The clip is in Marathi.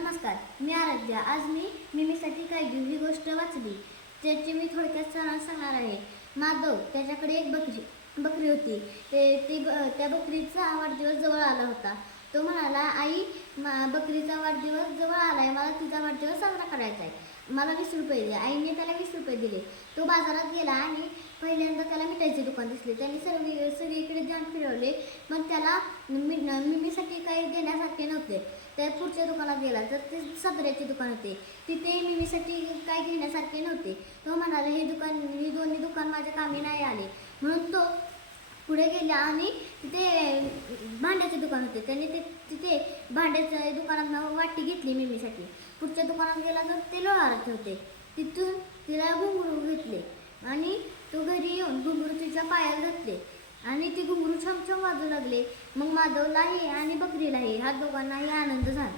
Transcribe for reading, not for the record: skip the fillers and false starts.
नमस्कार, मी आराध्या. आज मी मिमीसाठी काय घेऊ ही गोष्ट वाचली. त्याची मी थोडक्यात सांगणार आहे. माधव त्याच्याकडे एक बकरी होती. त्या बकरीचा वाढदिवस जवळ आला होता. तो म्हणाला, आई बकरीचा वाढदिवस जवळ आलाय, मला तिचा वाढदिवस साजरा करायचा आहे, मला 20 रुपये दे. आईने त्याला 20 रुपये दिले. तो बाजारात गेला आणि पहिल्यांदा त्याला मिठाईचे दुकान दिसले. त्यांनी सगळीकडे ध्यान फिरवले, पण त्याला मिमीसाठी काही देण्यासारखे नव्हते. त्या पुढच्या दुकानात गेला तर ते सदऱ्याचे दुकान होते. तिथे मिमीसाठी काही घेण्यासारखे नव्हते. तो म्हणाला, ही दोन्ही दुकान माझ्या कामी नाही आले. म्हणून तो पुढे गेला आणि तिथे भांड्याचे दुकान होते. त्याने तिथे भांड्याच्या दुकानात वाटी घेतली मिमीसाठी. पुढच्या दुकानात गेला तर ते लोहाराचे होते. तिथून तिला घुंगरू घेतले आणि तो घरी येऊन घुंगरू तिच्या पायात घातले आणि ती घुंगरू छम छम वाजू लागले. मग माधवलाही आणि बकरीलाही, ह्या दोघांनाही आनंद झाला.